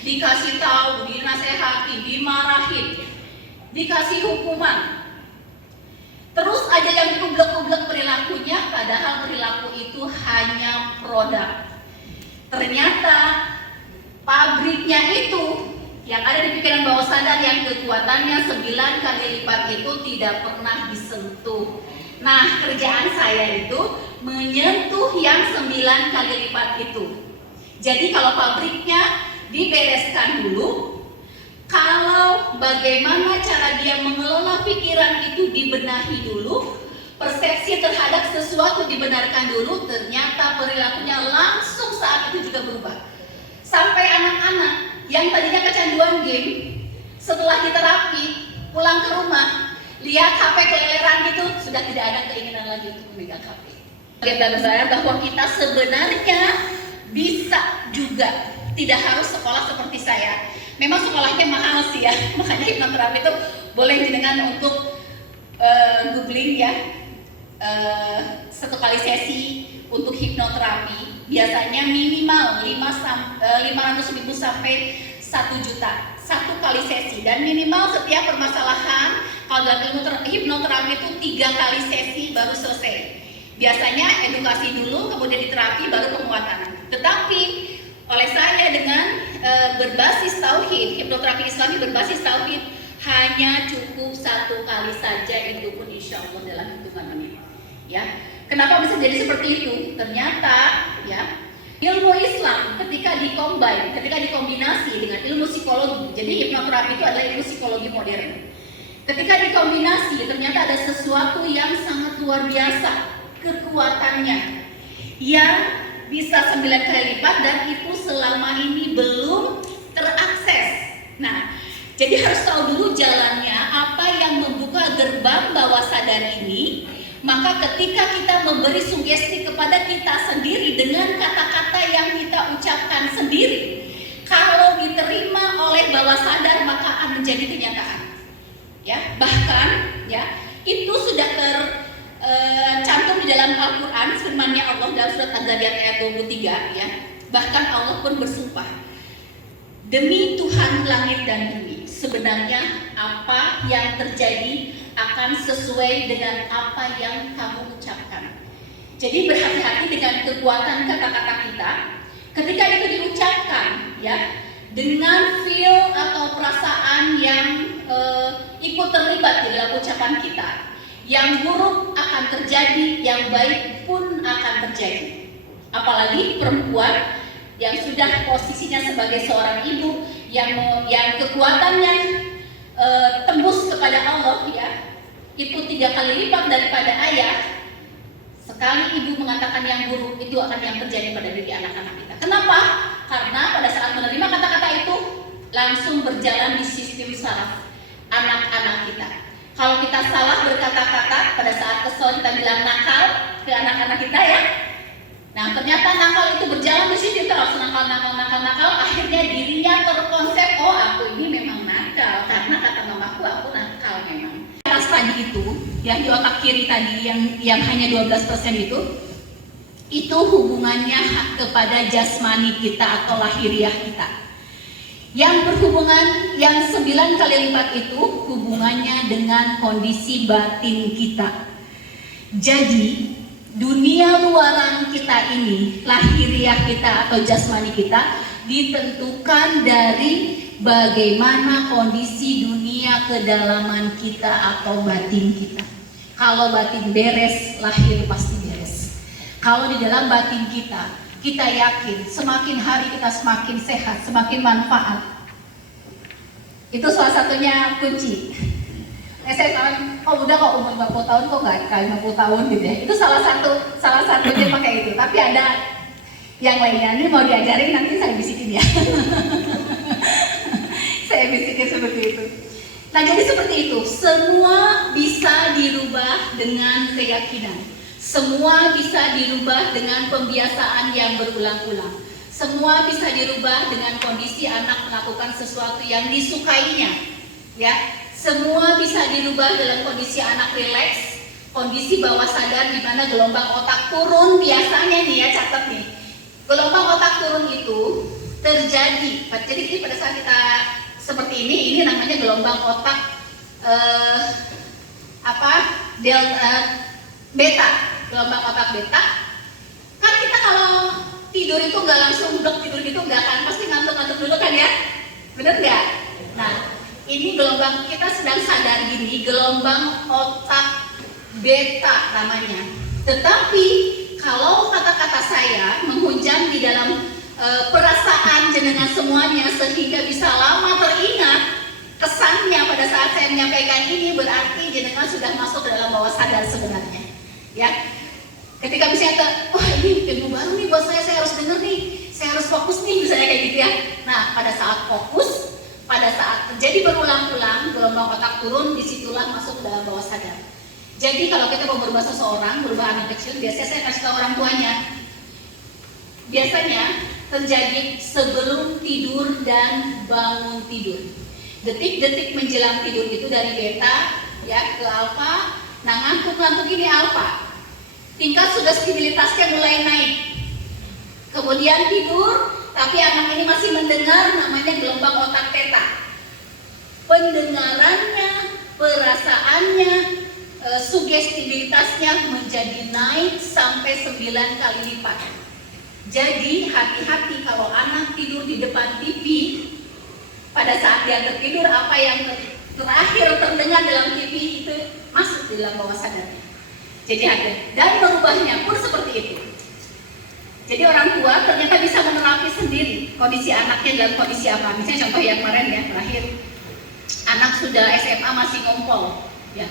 dikasih tahu, dinasehati, dimarahin, dikasih hukuman, terus aja yang kublek-kublek perilakunya, padahal perilaku itu hanya produk. Ternyata pabriknya itu yang ada di pikiran bawah sadar yang kekuatannya 9 kali lipat itu tidak pernah disentuh. Nah, kerjaan saya itu menyentuh yang 9 kali lipat itu. Jadi kalau pabriknya dibereskan dulu, kalau bagaimana cara dia mengelola pikiran itu dibenahi dulu, persepsi terhadap sesuatu dibenarkan dulu, ternyata perilakunya langsung saat itu juga berubah. Sampai anak-anak yang tadinya kecanduan game, setelah diterapi, pulang ke rumah, lihat HP keleleran gitu, sudah tidak ada keinginan lagi untuk memegang HP. Kita sadar bahwa kita sebenarnya bisa juga, tidak harus sekolah seperti saya. Memang sekolahnya mahal sih ya, makanya hipnoterapi itu boleh dengan untuk googling ya, 1 kali sesi untuk hipnoterapi biasanya minimal 500.000 sampai 1 juta 1 kali sesi, dan minimal setiap permasalahan kalau dalam ilmu hipnoterapi itu 3 kali sesi baru selesai. Biasanya edukasi dulu, kemudian diterapi, baru penguatan. Tetapi oleh saya dengan berbasis tauhid, hipnoterapi Islami berbasis tauhid, hanya cukup 1 kali saja, itu pun insya Allah dalam hitungan menit. Ya, kenapa bisa jadi seperti itu? Ternyata ya, ilmu Islam ketika dikombinasi dengan ilmu psikologi, jadi hipnoterapi itu adalah ilmu psikologi modern. Ketika dikombinasi, ternyata ada sesuatu yang sangat luar biasa kekuatannya, yang bisa 9 kali lipat, dan itu selama ini belum terakses. Nah, jadi harus tahu dulu jalannya, apa yang membuka gerbang bawah sadar ini. Maka ketika kita memberi sugesti kepada kita sendiri dengan kata-kata yang kita ucapkan sendiri, kalau diterima oleh bawah sadar maka akan menjadi kenyataan. Ya, bahkan ya, itu sudah tercantum di dalam Al-Qur'an, firman-Nya Allah dalam surat Az-Zariyat ayat 23 ya. Bahkan Allah pun bersumpah, demi Tuhan langit dan bumi, sebenarnya apa yang terjadi akan sesuai dengan apa yang kamu ucapkan. Jadi berhati-hati dengan kekuatan kata-kata kita ketika itu diucapkan ya, dengan feel atau perasaan yang ikut terlibat di dalam ucapan kita. Yang buruk akan terjadi, yang baik pun akan terjadi. Apalagi perempuan yang sudah posisinya sebagai seorang ibu yang kekuatannya tembus kepada Allah ya, itu 3 kali lipat daripada ayah. Sekali ibu mengatakan yang buruk, itu akan yang terjadi pada diri anak-anak kita. Kenapa? Karena pada saat menerima kata-kata itu langsung berjalan di sistem saraf anak-anak kita. Kalau kita salah berkata-kata, pada saat kesel kita bilang nakal ke anak-anak kita ya. Nah, ternyata nakal itu berjalan di sistem saraf, nakal, akhirnya dirinya terkonsep, oh aku ini memang nakal karena kata mamaku aku nakal memang. Atas tadi itu, yang di otak kiri tadi yang hanya 12% itu hubungannya kepada jasmani kita atau lahiriah kita. Yang berhubungan yang 9 kali lipat itu hubungannya dengan kondisi batin kita. Jadi dunia luaran kita ini, lahiriah kita atau jasmani kita, ditentukan dari bagaimana kondisi dunia kedalaman kita atau batin kita. Kalau batin beres, lahir pasti beres. Kalau di dalam batin kita yakin semakin hari kita semakin sehat, semakin manfaat. Itu salah satunya kunci. Saya tahu, oh udah kok umur 40 tahun kok nggak kayak 50 tahun gitu ya. Itu salah satunya pakai itu. Tapi ada yang lainnya, ini mau diajarin nanti saya bisikin ya. Saya bisikin seperti itu. Nah, jadi seperti itu, semua bisa dirubah dengan keyakinan. Semua bisa dirubah dengan pembiasaan yang berulang-ulang. Semua bisa dirubah dengan kondisi anak melakukan sesuatu yang disukainya. Ya, semua bisa dirubah dalam kondisi anak rileks, kondisi bawah sadar di mana gelombang otak turun biasanya nih ya, catat nih. Gelombang otak turun itu terjadi. Jadi pada saat kita seperti ini namanya gelombang otak beta, gelombang otak beta. Kan kita kalau tidur itu nggak langsung blok tidur gitu, nggak kan, pasti ngantuk-ngantuk dulu kan ya, bener nggak? Nah, ini gelombang kita sedang sadar gini, gelombang otak beta namanya. Tetapi kalau kata-kata saya menghujam di dalam perasaan jenengan semuanya sehingga bisa lama teringat kesannya pada saat saya menyampaikan ini, berarti jenengan sudah masuk ke dalam bawah sadar sebenarnya, ya. Ketika misalnya, wah ini ilmu baru nih buat saya harus denger nih, saya harus fokus nih, misalnya kayak gitu ya. Nah, pada saat fokus, pada saat terjadi berulang-ulang gelombang otak turun, disitulah masuk ke dalam bawah sadar. Jadi kalau kita mau berubah seseorang, berubah anak kecil, biasanya saya kasih tahu orang tuanya. Biasanya terjadi sebelum tidur dan bangun tidur. Detik-detik menjelang tidur itu dari beta ya ke alfa. Nah, ngantuk-ngantuk ini alfa. Tingkat sugestibilitasnya mulai naik. Kemudian tidur, tapi anak ini masih mendengar, namanya gelombang otak theta. Pendengarannya, perasaannya, sugestibilitasnya menjadi naik sampai 9 kali lipat. Jadi hati-hati kalau anak tidur di depan TV, pada saat dia tertidur apa yang terakhir terdengar dalam TV itu masuk di dalam bawah sadarnya. Jadi hati, dan merubahnya pun seperti itu. Jadi orang tua ternyata bisa menerapi sendiri kondisi anaknya dalam kondisi apa. Misalnya contoh yang kemarin ya, terakhir anak sudah SMA masih ngompol ya.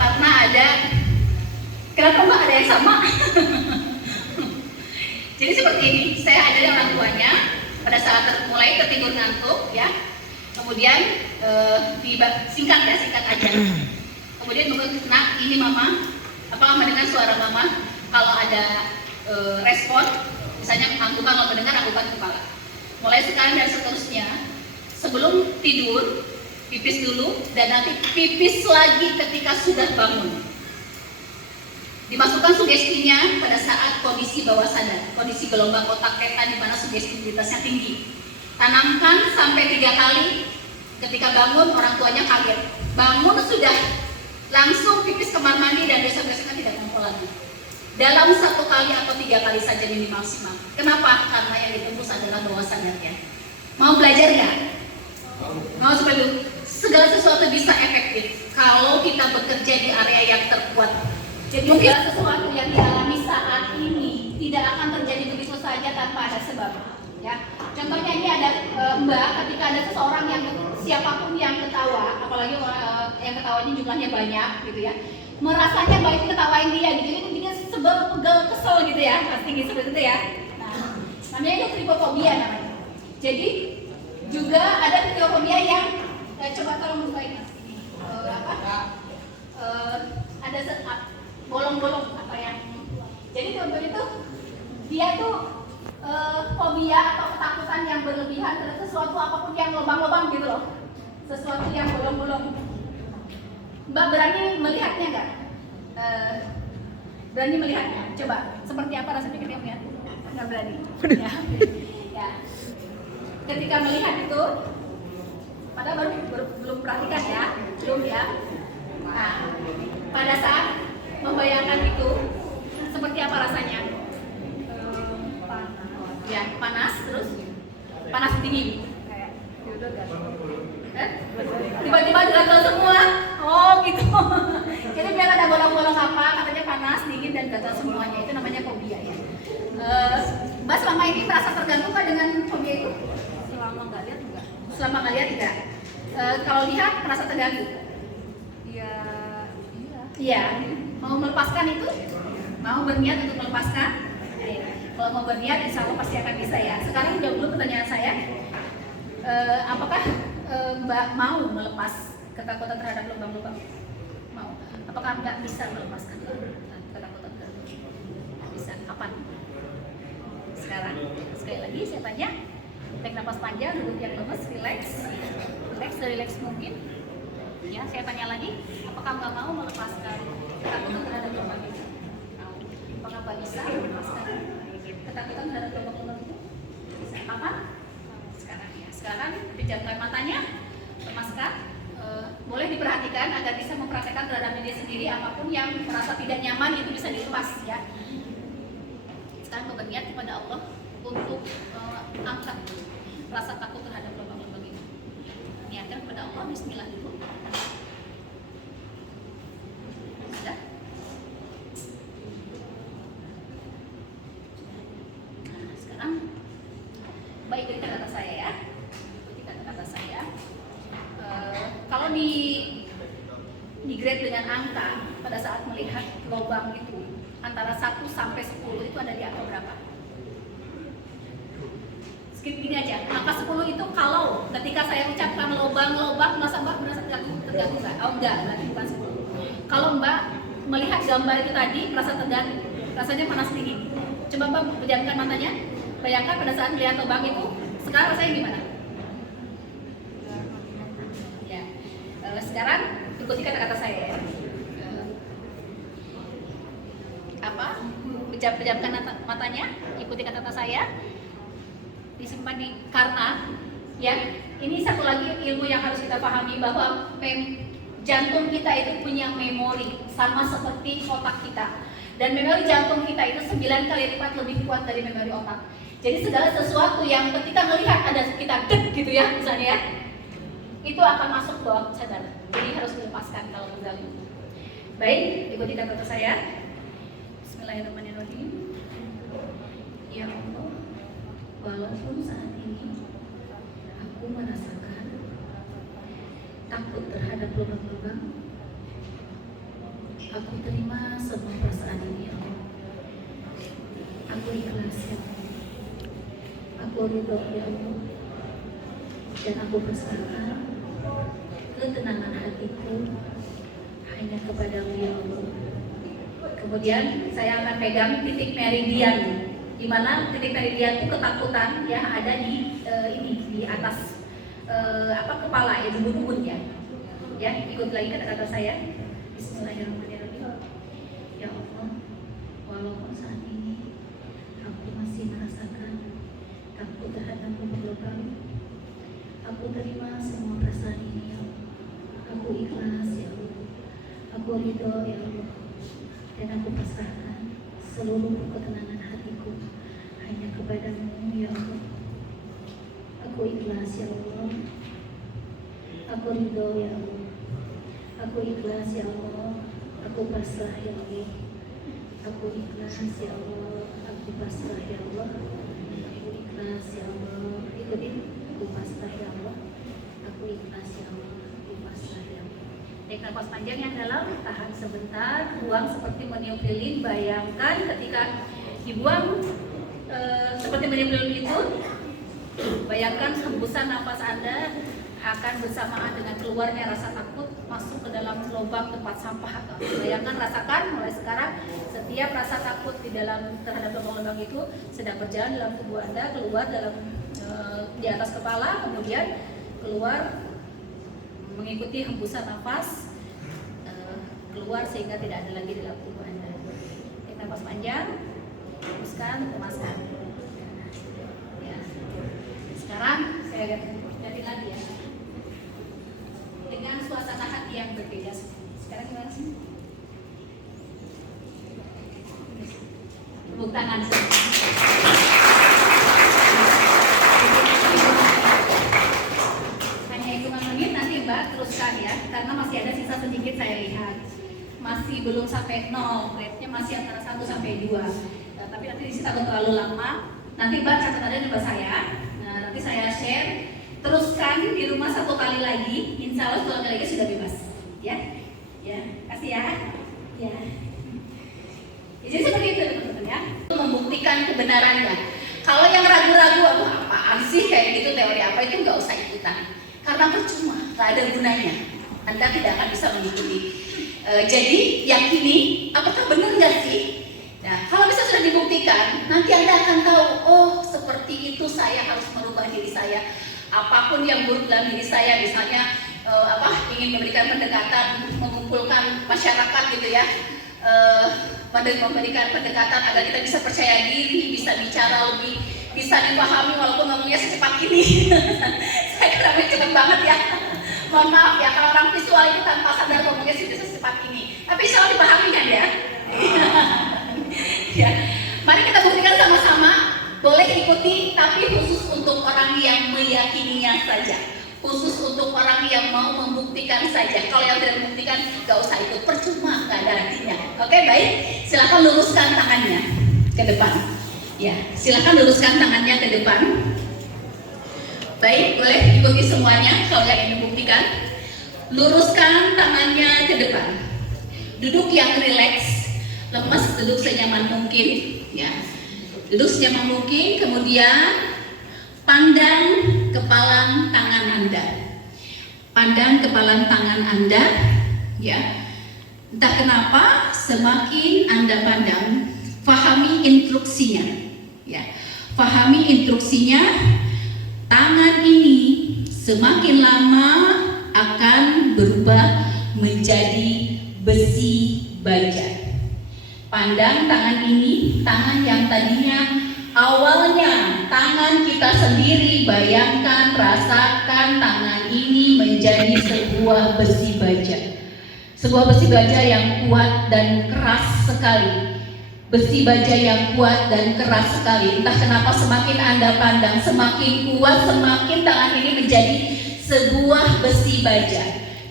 Karena ada, kenapa Mbak ada yang sama? Jadi seperti ini, saya ada orang tuanya pada saat mulai tertidur ngantuk ya, kemudian singkat aja. Kemudian nak ini mama, apakah mendengar suara mama? Kalau ada respon, misalnya anggukan, kalau mendengar anggukan kepala. Mulai sekarang dan seterusnya, sebelum tidur pipis dulu dan nanti pipis lagi ketika sudah bangun. Dimasukkan sugestinya pada saat kondisi bawah sadar, kondisi gelombang otak theta di mana sugestibilitasnya tinggi. Tanamkan sampai 3 kali. Ketika bangun orang tuanya kaget. Bangun sudah langsung pipis kamar mandi dan besok-besoknya tidak ngumpul lagi. Dalam 1 kali atau 3 kali saja minimal maksimal. Kenapa? Karena yang ditembus adalah bawah sadarnya. Mau belajar nggak? Mau seperti itu? Segala sesuatu bisa efektif kalau kita bekerja di area yang terkuat. Jadi segala sesuatu yang dialami saat ini tidak akan terjadi begitu saja tanpa ada sebab. Ya, contohnya ini ada Mbak, ketika ada seseorang yang siapapun yang ketawa, apalagi yang ketawanya jumlahnya banyak, gitu ya, merasanya baik ketawain dia, gitu, ini dia sebel, pegel, kesel, gitu ya, pasti gitu seperti itu ya. Nah, namanya itu tripofobia namanya. Jadi juga ada tripofobia yang coba tolong bukain ini, ada bolong-bolong apa yang, jadi contoh itu dia tuh fobia atau ketakutan yang berlebihan terhadap sesuatu apapun yang lubang-lubang gitu loh, sesuatu yang bolong-bolong. Mbak berani melihatnya nggak? Berani melihatnya? Coba seperti apa rasanya ketika melihat? Nggak berani. Ya. Ya. Ketika melihat itu, padahal belum perhatikan ya, belum ya. Nah, pada saat membayangkan itu, seperti apa rasanya? Ya, panas, terus panas dingin. Tiba-tiba gatal semua. Oh gitu. Jadi biar ada bolong-bolong apa, katanya panas, dingin dan gatal semuanya. Itu namanya fobia ya. Mbak selama ini merasa terganggu nggak dengan fobia itu? Selama nggak lihat enggak. Selama nggak lihat tidak. Kalau lihat merasa terganggu? Iya. Iya. Mau melepaskan itu? Mau berniat untuk melepaskan? Kalau mau berniat, insya Allah pasti akan bisa ya. Sekarang jawab dulu pertanyaan saya. Apakah Mbak mau melepas ketakutan terhadap lubang-lubang? Mau. Apakah Mbak bisa melepaskan ketakutan terhadap lubang? Bisa. Kapan? Sekarang. Sekali lagi saya tanya. Tarik nafas panjang, duduk yang lemes, relax, relax mungkin. Ya, saya tanya lagi. Apakah Mbak mau melepaskan ketakutan terhadap lubang itu? Apakah Mbak bisa melepaskan ketakutan terhadap lubang-lubang itu? Kapan? Sekarang ya. Sekarang pejamkan matanya, lemaskan. Boleh diperhatikan agar bisa mempraktekkan terhadap diri sendiri, apapun yang merasa tidak nyaman itu bisa dilepas ya. Sekarang berniat kepada Allah untuk angkat rasa takut terhadap lubang-lubang itu. Niatkan kepada Allah, bismillah dulu. Sudah? Nah, sekarang baik dari kata-kata saya ya. Ikuti kata-kata saya. Kalau di grade dengan angka pada saat melihat lubang itu antara 1 sampai 10 itu ada di angka berapa? Skip gini aja. Angka 10 itu kalau ketika saya ucapkan lubang-lubang merasa terganggu enggak? Oh enggak, berarti bukan 10. Kalau Mbak melihat gambar itu tadi merasa terganggu, rasanya panas dingin. Coba Mbak pejamkan matanya. Bayangkan pada saat melihat lubang itu, sekarang rasanya gimana? Ya. Sekarang ikuti kata-kata saya ya. Pejamkan matanya, ikuti kata-kata saya, disimpan karena ya ini satu lagi ilmu yang harus kita pahami bahwa jantung kita itu punya memori sama seperti otak kita, dan memori jantung kita itu 9 kali lipat lebih kuat dari memori otak. Jadi segala sesuatu yang ketika melihat ada kita dek gitu ya misalnya ya, itu akan masuk ke bawah sadar. Jadi harus dilepaskan kalau mengganggu. Baik, ikuti kata-kata saya. Bismillahirrahmanirrahim. Ya Allah, walaupun saat ini aku merasakan takut terhadap lubang-lubang, aku terima semua perasaan ini ya Allah. Aku ikhlas ya Allah. Aku ridho ya Allah. Dan aku berserah ketenangan hatiku hanya kepadamu ya Allah. Kemudian saya akan pegang titik meridian, di mana titik meridian itu ketakutan yang ada di di atas kepala ya, di bubun ya. Ya, ikut lagi kata-kata saya. Bismillahirrahmanirrahim. Ya Allah, walaupun saat ini aku masih merasakan takut terhadap lubang, aku terima semua perasaan ini ya Allah. Aku ikhlas ya Allah. Aku ridho ya Allah. Dan aku pasrahkan seluruh ketenangan hatiku hanya kepadamu ya Allah. Aku ikhlas ya Allah. Aku ridho ya Allah. Aku ikhlas ya Allah. Aku pasrah ya Allah. Aku ikhlas ya Allah. Aku pasrah ya Allah. Aku ikhlas ya Allah. Ikutin. Aku pasrah ya Allah. Aku ikhlas ya Allah. Aku pasrah ya Allah. Tarik nafas panjang yang dalam, tahan sebentar, buang seperti meniup lilin. Bayangkan ketika dibuang seperti meniup lilin itu, bayangkan hembusan nafas Anda akan bersamaan dengan keluarnya rasa takut masuk ke dalam lubang tempat sampah. Bayangkan, rasakan mulai sekarang setiap rasa takut di dalam terhadap lubang-lubang itu sedang berjalan dalam tubuh Anda, keluar dalam di atas kepala, kemudian keluar mengikuti hembusan nafas keluar sehingga tidak ada lagi dalam tubuh Anda. Tarik nafas panjang, hembuskan, lemaskan. Ya. Sekarang saya ganti lagi ya, dengan suasana hati yang berbeda. Sekarang gimana sih? Tepuk tangan. Teruskan ya, karena masih ada sisa sedikit saya lihat. Masih belum sampai 0, rate-nya masih antara 1 sampai 2. Nah, tapi nanti di sini takut terlalu lama. Nanti Mbak catatannya di saya. Nah, nanti saya share. Teruskan di rumah 1 kali lagi. Insya Allah 2 kali lagi sudah bebas. Ya, ya, kasih ya. Ya. Jadi seperti itu teman-teman ya. Untuk membuktikan kebenarannya. Kalau yang ragu-ragu, aduh apaan sih kayak gitu, teori apa itu, nggak usah ikutan. Karena percuma, tak ada gunanya. Anda tidak akan bisa mengikuti. Jadi yakini, apakah benar nggak sih? Nah, kalau bisa sudah dibuktikan, nanti Anda akan tahu, oh seperti itu saya harus merubah diri saya. Apapun yang buruk dalam diri saya, misalnya ingin memberikan pendekatan, mengumpulkan masyarakat gitu ya, memberikan pendekatan agar kita bisa percaya diri, bisa bicara lebih bisa dipahami walaupun ngomongnya secepat ini. Saya kira cepat banget ya. Mohon maaf ya kalau orang visual itu tanpa sadar ngomongnya sudah secepat ini. Tapi insya Allah dipahami kan ya? Ya. Mari kita buktikan sama-sama. Boleh ikuti, tapi khusus untuk orang yang meyakininya saja. Khusus untuk orang yang mau membuktikan saja. Kalau yang tidak membuktikan, gak usah ikut, percuma, gak ada artinya. Oke, baik. Silakan luruskan tangannya ke depan. Ya, silakan luruskan tangannya ke depan. Baik, boleh ikuti semuanya kalau yang ingin membuktikan. Luruskan tangannya ke depan. Duduk yang rileks, lemas, duduk senyaman mungkin. Ya. Duduk senyaman mungkin, kemudian pandang kepalan tangan Anda. Pandang kepalan tangan Anda, ya. Entah kenapa semakin Anda pandang, pahami instruksinya, ya. Pahami instruksinya. Tangan ini semakin lama akan berubah menjadi besi baja. Pandang tangan ini, tangan yang tadinya awalnya tangan kita sendiri, bayangkan, rasakan tangan ini menjadi sebuah besi baja. Sebuah besi baja yang kuat dan keras sekali. Besi baja yang kuat dan keras sekali. Entah kenapa semakin Anda pandang, semakin kuat, semakin tangan ini menjadi sebuah besi baja.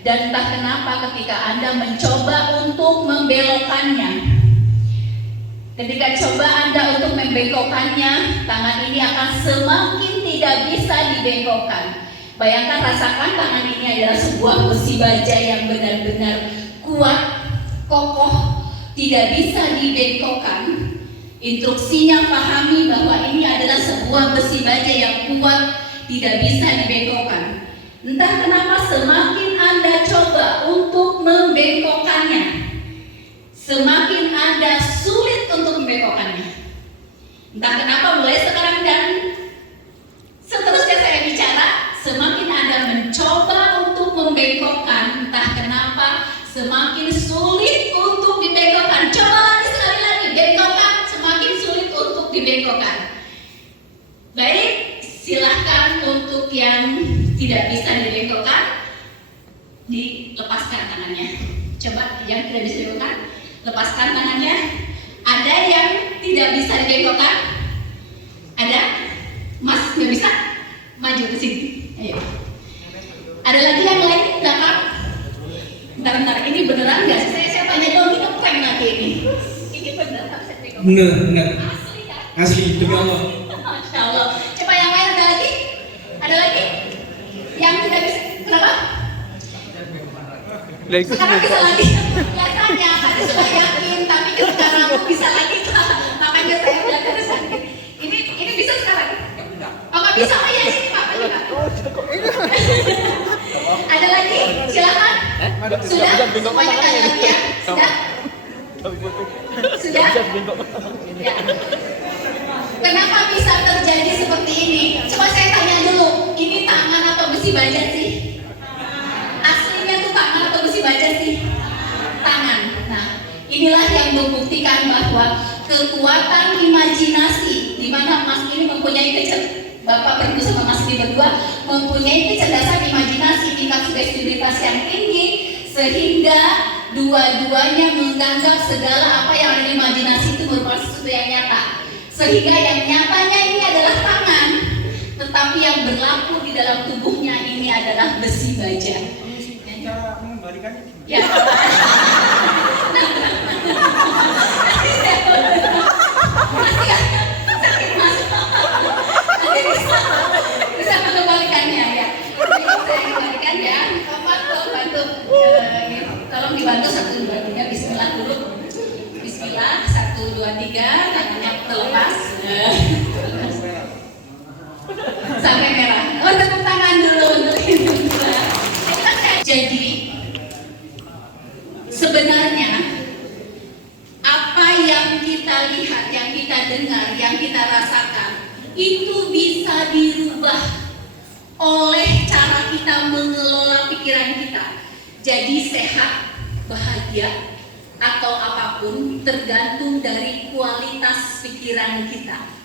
Dan entah kenapa ketika Anda mencoba untuk membelokkannya, ketika coba Anda untuk membengkokkannya, tangan ini akan semakin tidak bisa dibengkokkan. Bayangkan, rasakan tangan ini adalah sebuah besi baja yang benar-benar kuat, kokoh, tidak bisa dibengkokkan. Instruksinya pahami bahwa ini adalah sebuah besi baja yang kuat, tidak bisa dibengkokkan. Entah kenapa semakin Anda coba untuk membengkokkannya, semakin Anda sulit untuk membengkokkannya. Entah kenapa mulai sekarang dan seterusnya saya bicara, semakin Anda mencoba untuk membengkokkan, entah kenapa semakin sulit untuk dibengkokkan. Coba lagi sekali lagi, bengkokkan, semakin sulit untuk dibengkokkan. Baik, silahkan untuk yang tidak bisa dibengkokkan, dilepaskan tangannya. Coba yang tidak bisa dibengkokkan, lepaskan tangannya. Ada yang tidak bisa dibengkokkan? Ada? Mas, nggak bisa? Maju ke sini. Ayo. Ada lagi yang lain? Belakang? Bentar, ini beneran nggak? Saya tanya dong, ini ngeprank lagi ini. Ini beneran tak bisa dibengkokkan? Bener. Asli kan? Asli, demi Allah. Masya Allah. Coba yang lain ada lagi? Ada lagi? Yang tidak bisa? Kenapa? Sekarang bisa lagi. Biasanya tadi sudah yakin, tapi sekarang aku bisa lagi Pak. Makanya saya bilang tadi sakit. Ini bisa sekarang? Oh nggak bisa? Oh iya ini Pak. Ada lagi? Silakan. Sudah? Semuanya ada lagi ya? Sudah? Sudah? Ya. Kenapa bisa terjadi seperti ini? Coba saya tanya dulu. Ini tangan atau besi baja sih? Aslinya tuh tangan atau besi baja sih? Tangan. Nah, inilah yang membuktikan bahwa kekuatan imajinasi, di mana Mas ini mempunyai Bapak berdua sama Mas ini berdua mempunyai kecerdasan imajinasi, tingkat sugestibilitas yang tinggi, sehingga dua-duanya menganggap segala apa yang ada di imajinasi itu merupakan sesuatu yang nyata. Sehingga yang nyatanya ini adalah tangan, tetapi yang berlaku di dalam tubuhnya ini adalah besi baja. Cara mengembalikannya gimana? Ya. Sakit Mas. Nanti bisa mengembalikannya ya. Saya kembalikan ya. Bapak bantu, tolong dibantu 1, 2, 3. Bismillah dulu. Bismillah 1, 2, 3. Tangannya terlepas. Sampai merah. Oh, tepuk tangan dulu untuk itu. Jadi sebenarnya apa yang kita lihat, yang kita dengar, yang kita rasakan itu bisa dirubah oleh cara kita mengelola pikiran kita. Jadi sehat, bahagia, atau apapun tergantung dari kualitas pikiran kita.